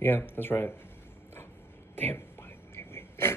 Yeah, that's right. Damn. Wait.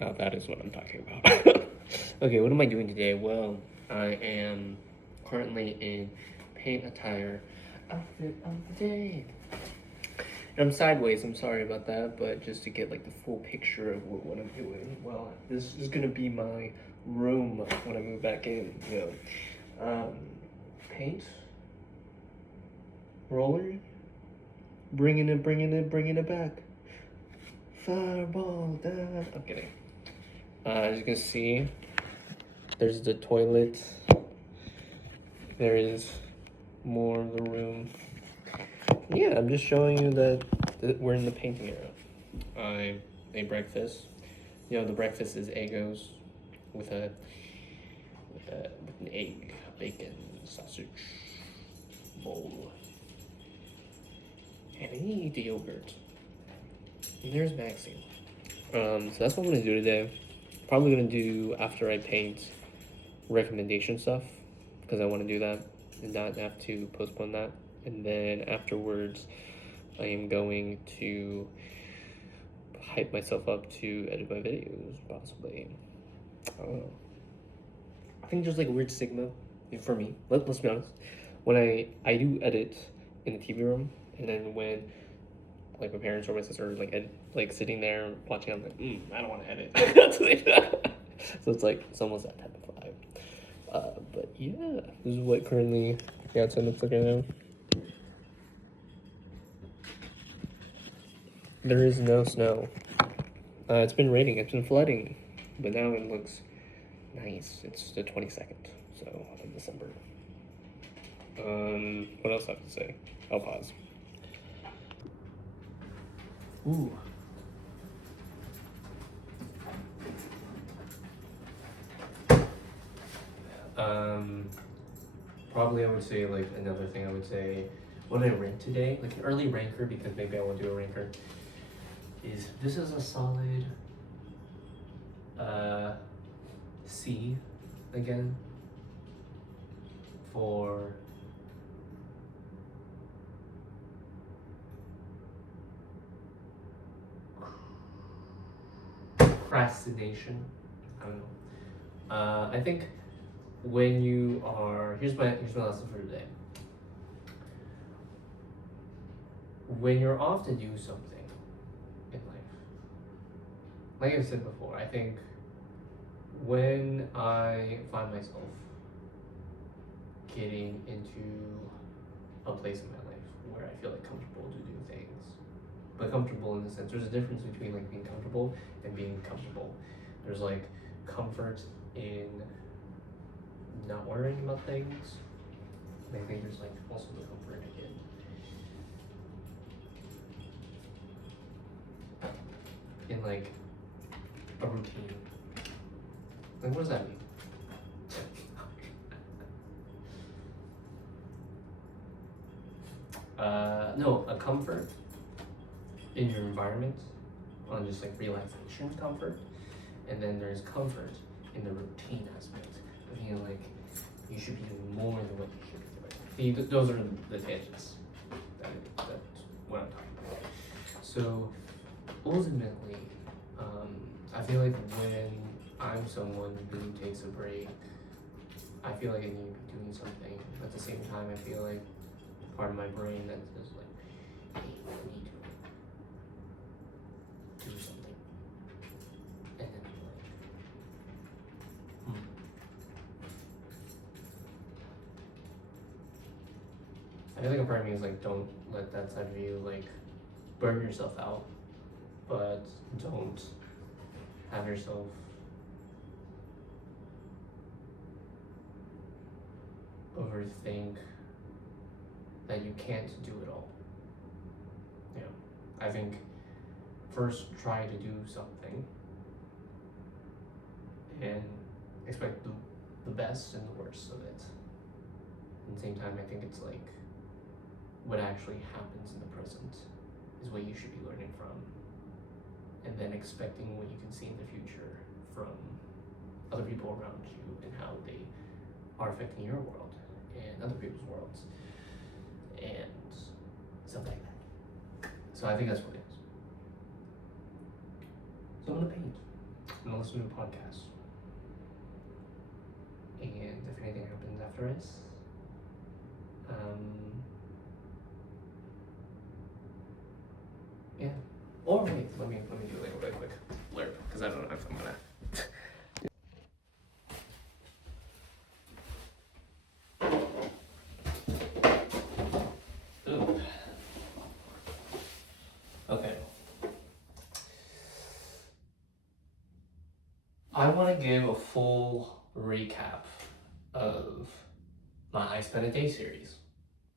Now that is what I'm talking about. Okay, what am I doing today? Well, I am currently in paint attire outfit of the day. And I'm sideways, I'm sorry about that, but just to get like the full picture of what I'm doing. Well, this is gonna be my room when I move back in, you know. Paint, roller, bringing it back. Fireball, down. I'm kidding. As you can see, there's the toilet. There is more of the room. Yeah, I'm just showing you that we're in the painting era. I made breakfast. You know, the breakfast is Eggos with with an egg, bacon, sausage, bowl, and I eat the yogurt. And there's Maxine. So that's what I'm gonna do today. Probably gonna do after I paint recommendation stuff because I want to do that and not have to postpone that. And then afterwards, I am going to hype myself up to edit my videos, possibly. I don't know. I think there's like a weird stigma for me. Let's be honest. When I do edit in the TV room, and then when like my parents or my sister like sitting there watching, I'm like, I don't want to edit. So it's almost that type of vibe. But yeah, this is what currently the outside looks like right now. There is no snow. It's been raining, it's been flooding, but now it looks nice. It's the 22nd, so of December. What else I have to say? I'll pause. Ooh. Um, Probably I would say like another thing I would say what I rank today, like an early ranker because maybe I will do a ranker, is this is a solid C again for procrastination. I don't know. I think when you are here's my lesson for today. When you're off to do something in life, like I said before, I think when I find myself getting into a place in my life where I feel like comfortable to do things, but comfortable in the sense there's a difference between like being comfortable and being comfortable. There's like comfort in not worrying about things, and I think there's like also the comfort in like a routine. Like what does that mean? No, a comfort in your environment, on just like relaxation comfort, and then there's comfort in the routine aspect of feeling like you should be doing more than what you should be doing. Those are the tangents. That's what I'm talking about. So ultimately, I feel like when I'm someone who takes a break, I feel like I need to be doing something. At the same time, I feel like part of my brain that says like, hey, I need to do something. And then I'm like, I feel like a part of me is like, don't let that side of you like burn yourself out, but don't have yourself overthink that you can't do it all. Yeah, I think first try to do something and expect the best and the worst of it. At the same time, I think it's like what actually happens in the present is what you should be learning from, and then expecting what you can see in the future from other people around you and how they are affecting your world and other people's worlds and stuff like that. So I think that's what it is. So I'm gonna paint. I'm gonna listen to a podcast. And if anything happens after this, yeah. Or wait, let me do like a really quick blurb because I don't know if I'm gonna. Ooh. Okay. I want to give a full recap of my I Spent a Day series.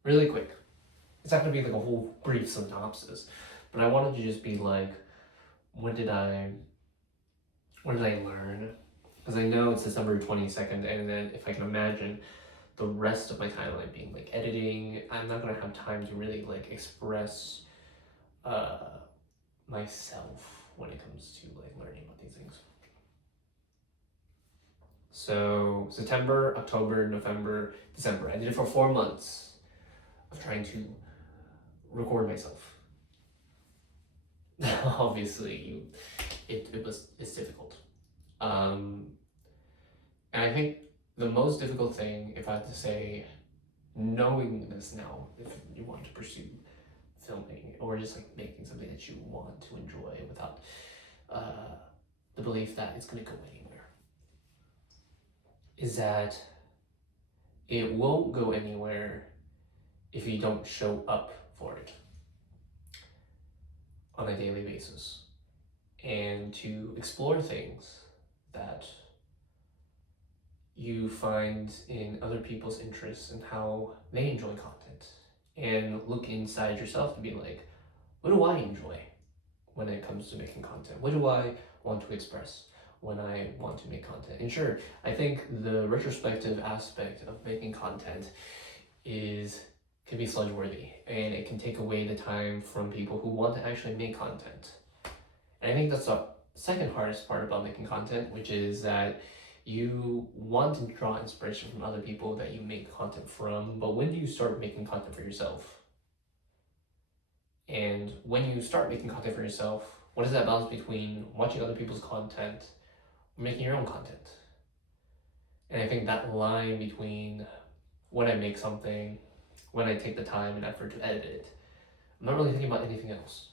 Really quick. It's not going to be like a whole brief synopsis, but I wanted to just be like, what did I learn? Because I know it's December 22nd, and then if I can imagine the rest of my timeline being like editing, I'm not going to have time to really like express myself when it comes to like learning about these things. So September, October, November, December. I did it for 4 months of trying to record myself. Obviously, it's difficult. And I think the most difficult thing, if I had to say, knowing this now, if you want to pursue filming or just like making something that you want to enjoy without the belief that it's going to go anywhere, is that it won't go anywhere if you don't show up for it on a daily basis and to explore things that you find in other people's interests and how they enjoy content, and look inside yourself to be like, what do I enjoy when it comes to making content? What do I want to express when I want to make content? And sure, I think the retrospective aspect of making content can be sludge worthy, and it can take away the time from people who want to actually make content. And I think that's the second hardest part about making content, which is that you want to draw inspiration from other people that you make content from, but when do you start making content for yourself? And when you start making content for yourself, what is that balance between watching other people's content or making your own content? And I think that line between when I make something, when I take the time and effort to edit it, I'm not really thinking about anything else.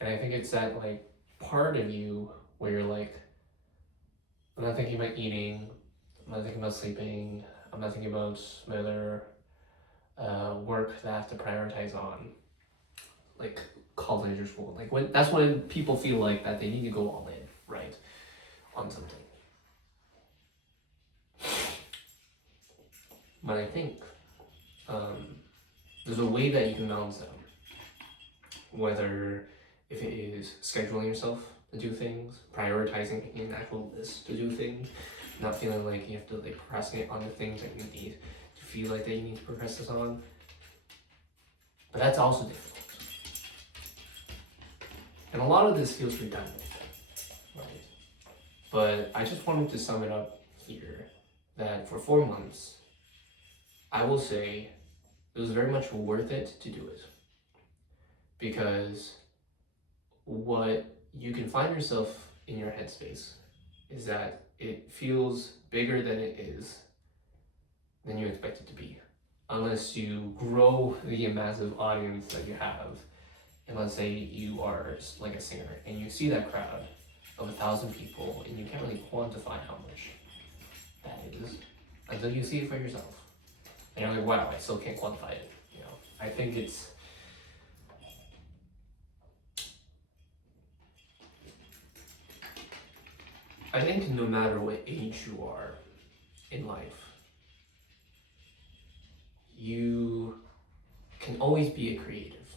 And I think it's that like part of you where you're like, I'm not thinking about eating, I'm not thinking about sleeping, I'm not thinking about my other work that I have to prioritize on, like college or school. Like that's when people feel like that they need to go all in, right, on something. But I think there's a way that you can balance that. Whether if it is scheduling yourself to do things, prioritizing an actual list to do things, not feeling like you have to like procrastinate on the things that you need to feel like that you need to procrastinate on. But that's also difficult. And a lot of this feels redundant, right? But I just wanted to sum it up here that for 4 months, I will say it was very much worth it to do it. Because what you can find yourself in your headspace is that it feels bigger than it is, than you expect it to be. Unless you grow the massive audience that you have, and let's say you are like a singer and you see that crowd of 1,000 people and you can't really quantify how much that is until you see it for yourself. And you're like, wow, I still can't quantify it. You know, I think no matter what age you are in life, you can always be a creative.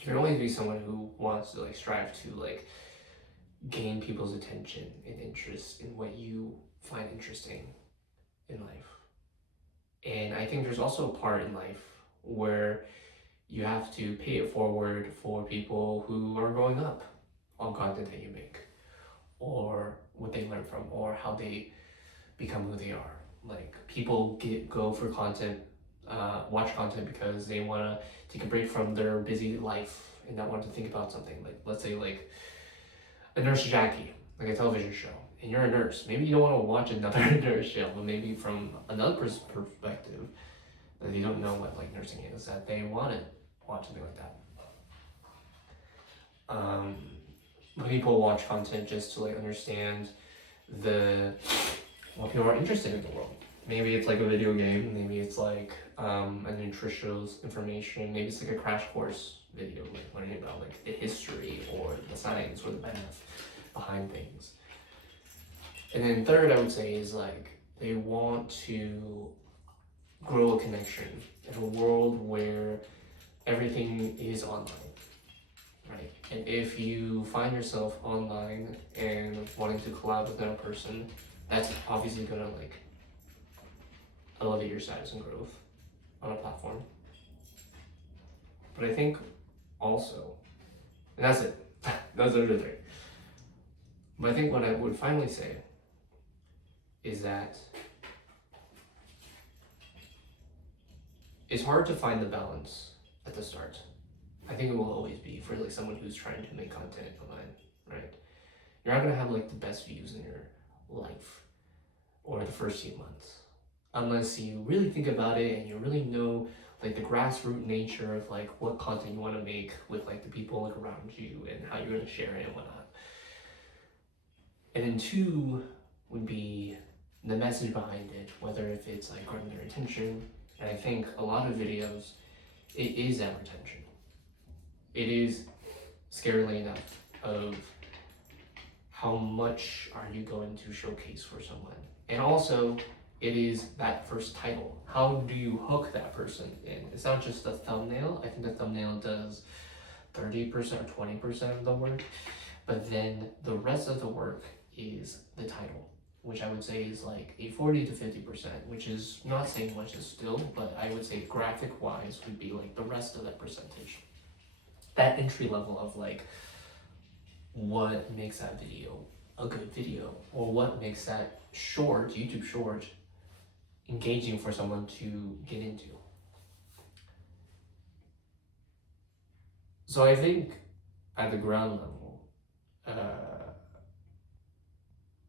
you can always be someone who wants to like strive to like gain people's attention and interest in what you find interesting in life. And I think there's also a part in life where you have to pay it forward for people who are growing up on content that you make, or what they learn from, or how they become who they are. Like people go for content, watch content because they want to take a break from their busy life and not want to think about something. Like let's say like a Nurse Jackie, like a television show, and you're a nurse. Maybe you don't want to watch another nurse show, but maybe from another perspective, that you don't know what like nursing is, that they want to watch something like that. When people watch content just to like understand what people are interested in the world. Maybe it's like a video game, maybe it's like a nutritional information, maybe it's like a crash course video, like learning about like the history or the science or the math behind things. And then third, I would say, is like they want to grow a connection in a world where everything is online, right? And if you find yourself online and wanting to collab with another person, that's obviously gonna like elevate your status and growth on a platform. But I think also, and that's it, those are the three. But I think what I would finally say is that it's hard to find the balance at the start. I think it will always be for like someone who's trying to make content online, right? You're not gonna have like the best views in your life or the first few months unless you really think about it and you really know like the grassroots nature of like what content you want to make with like the people like around you and how you're gonna share it and whatnot. And then two would be the message behind it, whether if it's like grabbing their attention. And I think a lot of videos, it is that retention. It is scarily enough of how much are you going to showcase for someone. And also, it is that first title. How do you hook that person in? It's not just the thumbnail. I think the thumbnail does 30% or 20% of the work, but then the rest of the work is the title, which I would say is like a 40 to 50%, which is not saying much still, but I would say graphic wise would be like the rest of that percentage. That entry level of like what makes that video a good video, or what makes that short, YouTube short, engaging for someone to get into. So I think at the ground level,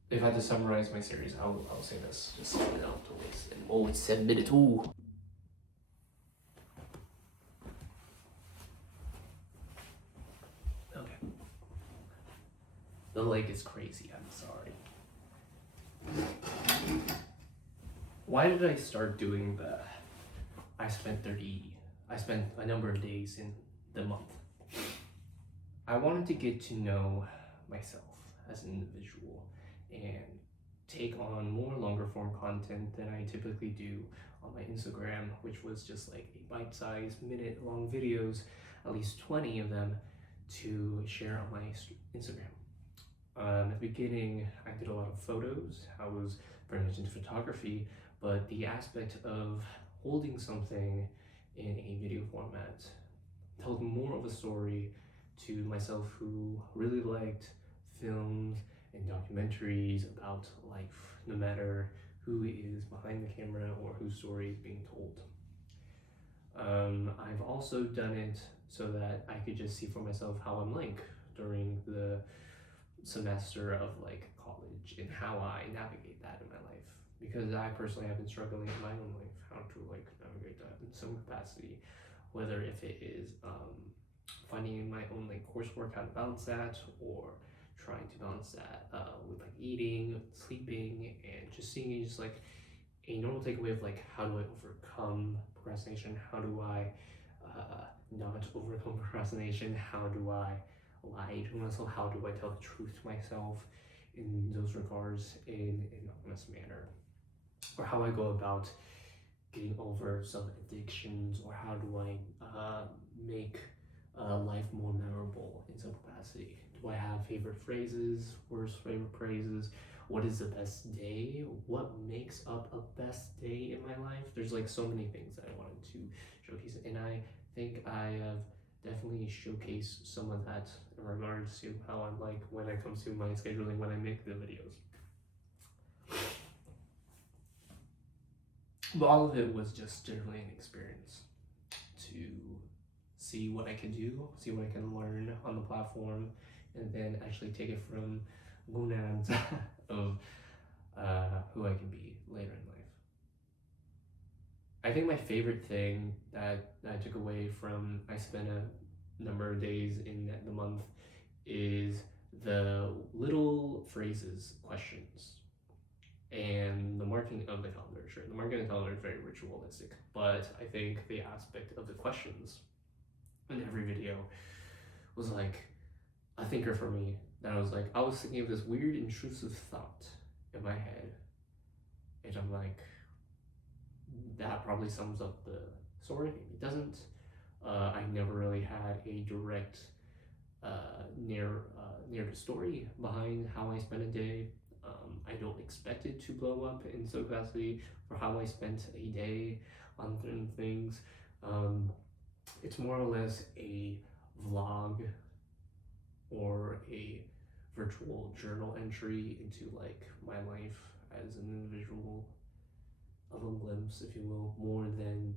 if I had to summarize my series, I'll say this, just so we don't have to waste it. Oh, it's 7 minutes, ooh. Okay. The leg is crazy, I'm sorry. Why did I start doing the, I spent a number of days in the month. I wanted to get to know myself as an individual and take on more longer form content than I typically do on my Instagram, which was just like a bite-sized minute-long videos, at least 20 of them, to share on my Instagram. At the beginning, I did a lot of photos. I was very much into photography, but the aspect of holding something in a video format told more of a story to myself, who really liked films and documentaries about life, no matter who is behind the camera or whose story is being told. I've also done it so that I could just see for myself how I'm like during the semester of like college and how I navigate that in my life, because I personally have been struggling in my own life how to like navigate that in some capacity, whether if it is finding my own like coursework, how to balance that, or trying to balance that with like eating, sleeping, and just seeing it just like a normal takeaway of like how do I overcome procrastination, how do I not overcome procrastination, how do I lie to myself, how do I tell the truth to myself in those regards in an honest manner, or how I go about getting over some addictions, or how do I make life more memorable in some capacity? Do I have favorite phrases, worst favorite phrases? What is the best day? What makes up a best day in my life? There's like so many things that I wanted to showcase, and I think I have definitely showcased some of that in regards to how I'm like when it comes to my scheduling when I make the videos. But all of it was just generally an experience to see what I can do, see what I can learn on the platform, and then actually take it from gonads of who I can be later in life. I think my favorite thing that I took away from I spent a number of days in the month is the little phrases, questions, and the marking of the calendar. Sure, the marking of the calendar is very ritualistic, but I think the aspect of the questions in every video was like a thinker for me. That I was thinking of this weird intrusive thought in my head, and I'm like, that probably sums up the story. Maybe it doesn't. I never really had a direct narrative story behind how I spent a day. I don't expect it to blow up in some capacity for how I spent a day on certain things. It's more or less a vlog or a virtual journal entry into like my life as an individual, a little glimpse, if you will, more than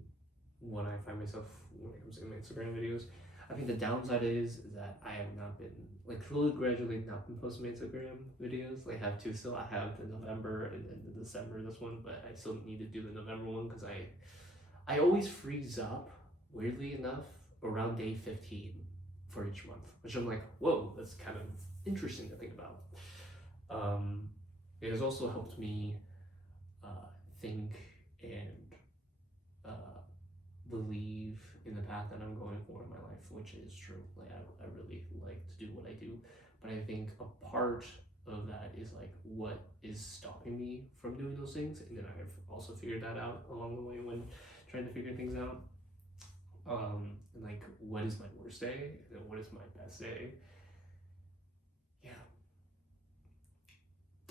when I find myself when it comes to my Instagram videos. I think the downside is that I have not been like slowly, gradually not been posting my Instagram videos. Like, I have two still. I have the November and then the December this one, but I still need to do the November one because I always freeze up, weirdly enough, around day 15 for each month, which I'm like, whoa, that's kind of interesting to think about. It has also helped me think and believe in the path that I'm going for in my life, which is true. Like, I really like to do what I do, but I think a part of that is like what is stopping me from doing those things, and then I've also figured that out along the way when trying to figure things out. And like, what is my worst day and then what is my best day? Yeah.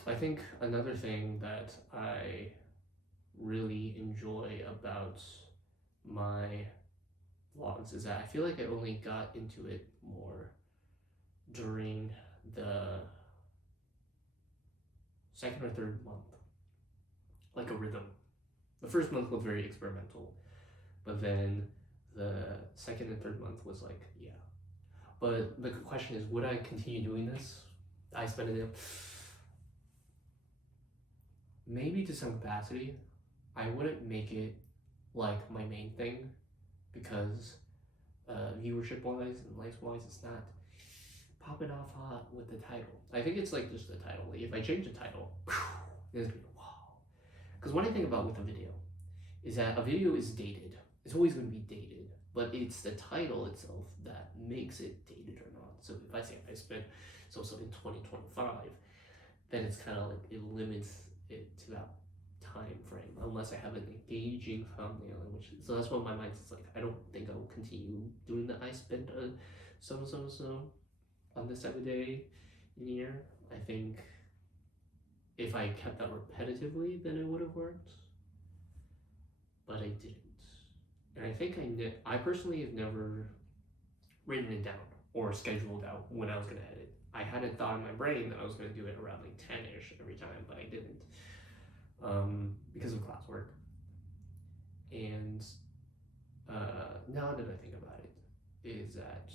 I think another thing that I really enjoy about my vlogs is that I feel like I only got into it more during the second or third month, like a rhythm. The first month was very experimental, but then the second and third month was like, yeah. But the question is, would I continue doing this? I spent it maybe to some capacity. I wouldn't make it like my main thing because viewership wise and likes wise, it's not popping off hot with the title. I think it's like just the title. Like, if I change the title, it's gonna be wow. Because what I think about with a video is that a video is dated. It's always gonna be dated, but it's the title itself that makes it dated or not. So if I say I spent so in 2025, then it's kind of like it limits it to that time frame unless I have an engaging thumbnail, so that's what my mindset's like. I don't think I will continue doing that. I spent a so on this type of day in a year. I think if I kept that repetitively, then it would have worked, but I didn't. And I think I personally have never written it down or scheduled out when I was gonna edit. I had a thought in my brain that I was gonna do it around like 10ish every time, but I didn't. Because of classwork. And now that I think about it, is that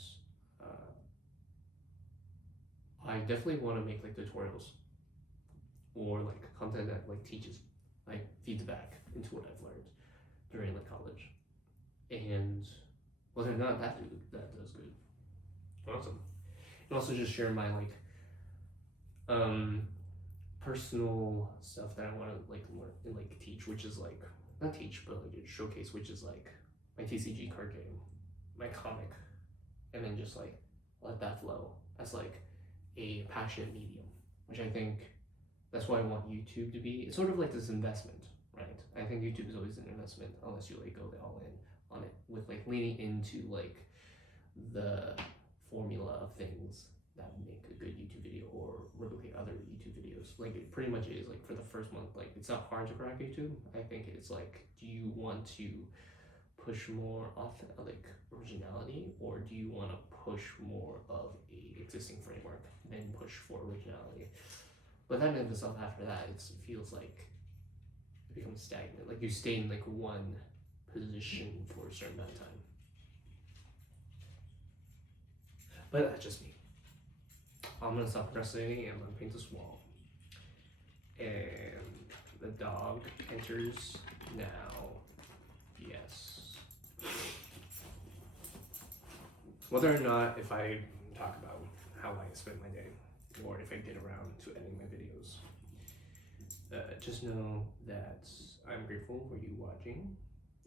I definitely want to make like tutorials or like content that like teaches, like feeds back into what I've learned during like college. And whether or not that does good, awesome. And also just share my like personal stuff that I want to like learn and like teach, which is like not teach but like showcase, which is like my TCG card game, my comic, and then just like let that flow as like a passionate medium, which I think that's why I want YouTube to be. It's sort of like this investment, right? I think YouTube is always an investment unless you like go all in on it with like leaning into like the formula of things that make a good YouTube video or replicate other YouTube videos. Like it pretty much is like for the first month, like it's not hard to crack YouTube. I think it's like, do you want to push more like originality, or do you want to push more of a existing framework and push for originality? But then in itself, after that, it feels like it becomes stagnant. Like you stay in like one position for a certain amount of time. But that's just me. I'm gonna stop procrastinating and I'm gonna paint this wall. And the dog enters now. Yes. Whether or not if I talk about how I spend my day, or if I get around to editing my videos, just know that I'm grateful for you watching,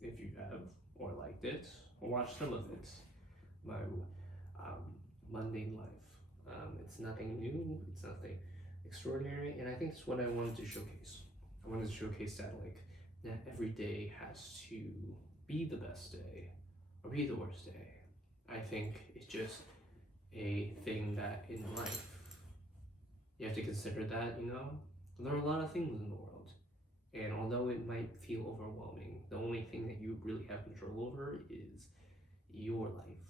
if you have, or liked it, or watched some of it. My mundane life. It's nothing new, it's nothing extraordinary, and I think it's what I wanted to showcase. I wanted to showcase that like not every day has to be the best day or be the worst day. I think it's just a thing that in life you have to consider that, you know, there are a lot of things in the world, and although it might feel overwhelming, the only thing that you really have control over is your life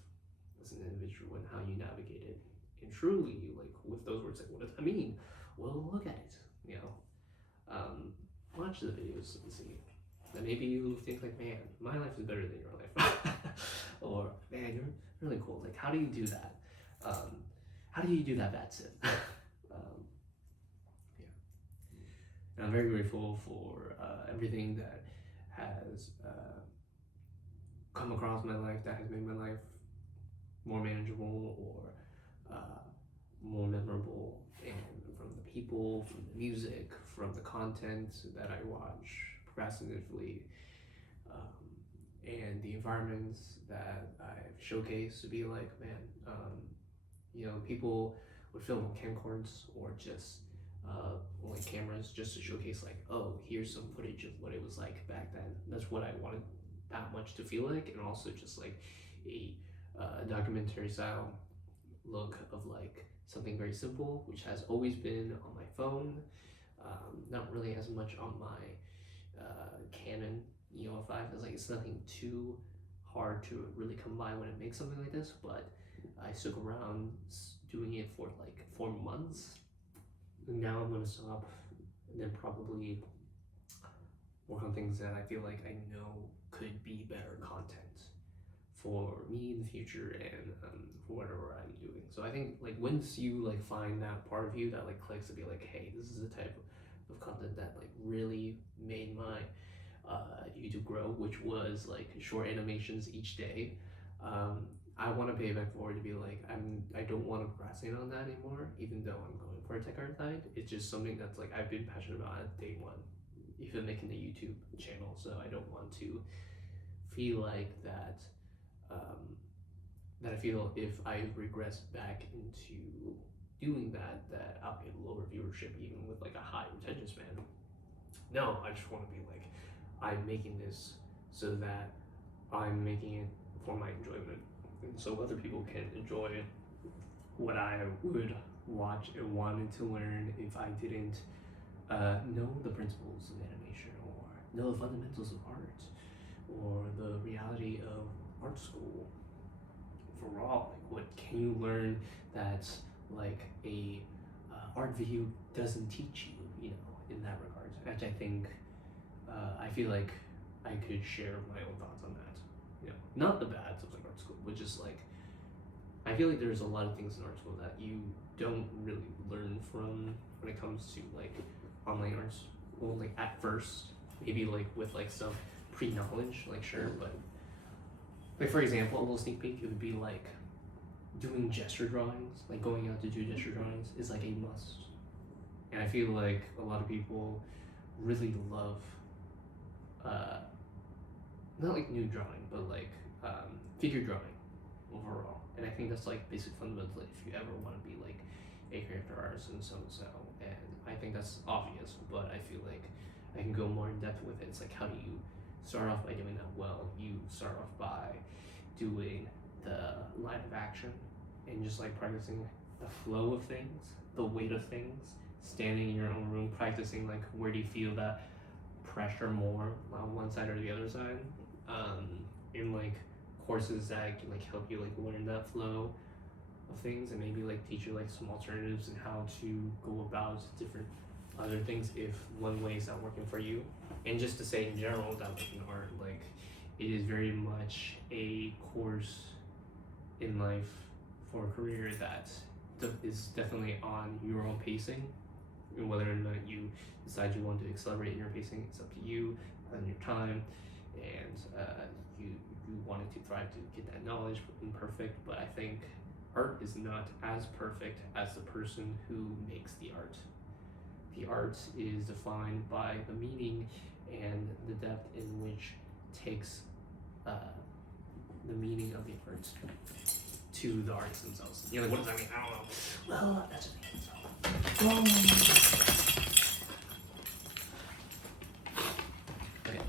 as an individual and how you navigate it. And truly, like with those words, like what does that mean? Well, look at it, you know. Watch the videos and see. And maybe you think like, man, my life is better than your life. Or, man, you're really cool. Like, how do you do that? How do you do that, Batson? Yeah. And I'm very grateful for everything that has come across my life, that has made my life more manageable or more memorable, and from the people, from the music, from the content that I watch procrastinatively, and the environments that I've showcased to be like, man, you know, people would film on camcorders or just like cameras just to showcase like, oh, here's some footage of what it was like back then. That's what I wanted that much to feel like, and also just like a documentary style look of like something very simple, which has always been on my phone, not really as much on my Canon EOS 5. It's like it's nothing too hard to really come by when it makes something like this, but I stuck around doing it for like 4 months. And now I'm gonna stop and then probably work on things that I feel like I know could be better content for me in the future and for whatever I'm doing. So I think like once you like find that part of you that like clicks to be like, hey, this is the type of content that like really made my YouTube grow, which was like short animations each day. I want to pay back forward to be like, I don't want to procrastinate on that anymore, even though I'm going for a tech art side. It's just something that's like I've been passionate about at day one, even making the YouTube channel. So I don't want to feel like that. That I feel if I regress back into doing that, that I'll get lower viewership even with like a high retention span. No, I just want to be like, I'm making this so that I'm making it for my enjoyment, and so other people can enjoy what I would watch and wanted to learn if I didn't know the principles of animation, or know the fundamentals of art, or the reality of art school. Overall, like what can you learn that's like a art video doesn't teach you, you know, in that regard, which I think I feel like I could share my own thoughts on that, you know, not the bads of like art school, but just like I feel like there's a lot of things in art school that you don't really learn from when it comes to like online art school, like at first, maybe like with like some pre-knowledge, like sure, but like for example, a little sneak peek, it would be like doing gesture drawings, like going out to do gesture drawings is like a must. And I feel like a lot of people really love, not like nude drawing, but like figure drawing overall. And I think that's like basic fundamental if you ever want to be like a character artist and so. And I think that's obvious, but I feel like I can go more in depth with it. It's like, how do you start off by doing that well? You start off by doing the line of action and just like practicing the flow of things, the weight of things, standing in your own room, practicing like where do you feel that pressure more on one side or the other side, in like courses that can like help you like learn that flow of things and maybe like teach you like some alternatives and how to go about different other things if one way is not working for you. And just to say in general that like in art, like it is very much a course in life for a career that is definitely on your own pacing, and whether or not you decide you want to accelerate in your pacing, it's up to you and your time, and you wanted to thrive to get that knowledge imperfect. But I think art is not as perfect as the person who makes the art. The art is defined by the meaning and the depth in which takes the meaning of the art to the artists themselves. You're like, what does that mean? I don't know. Well, that's a thing. Okay.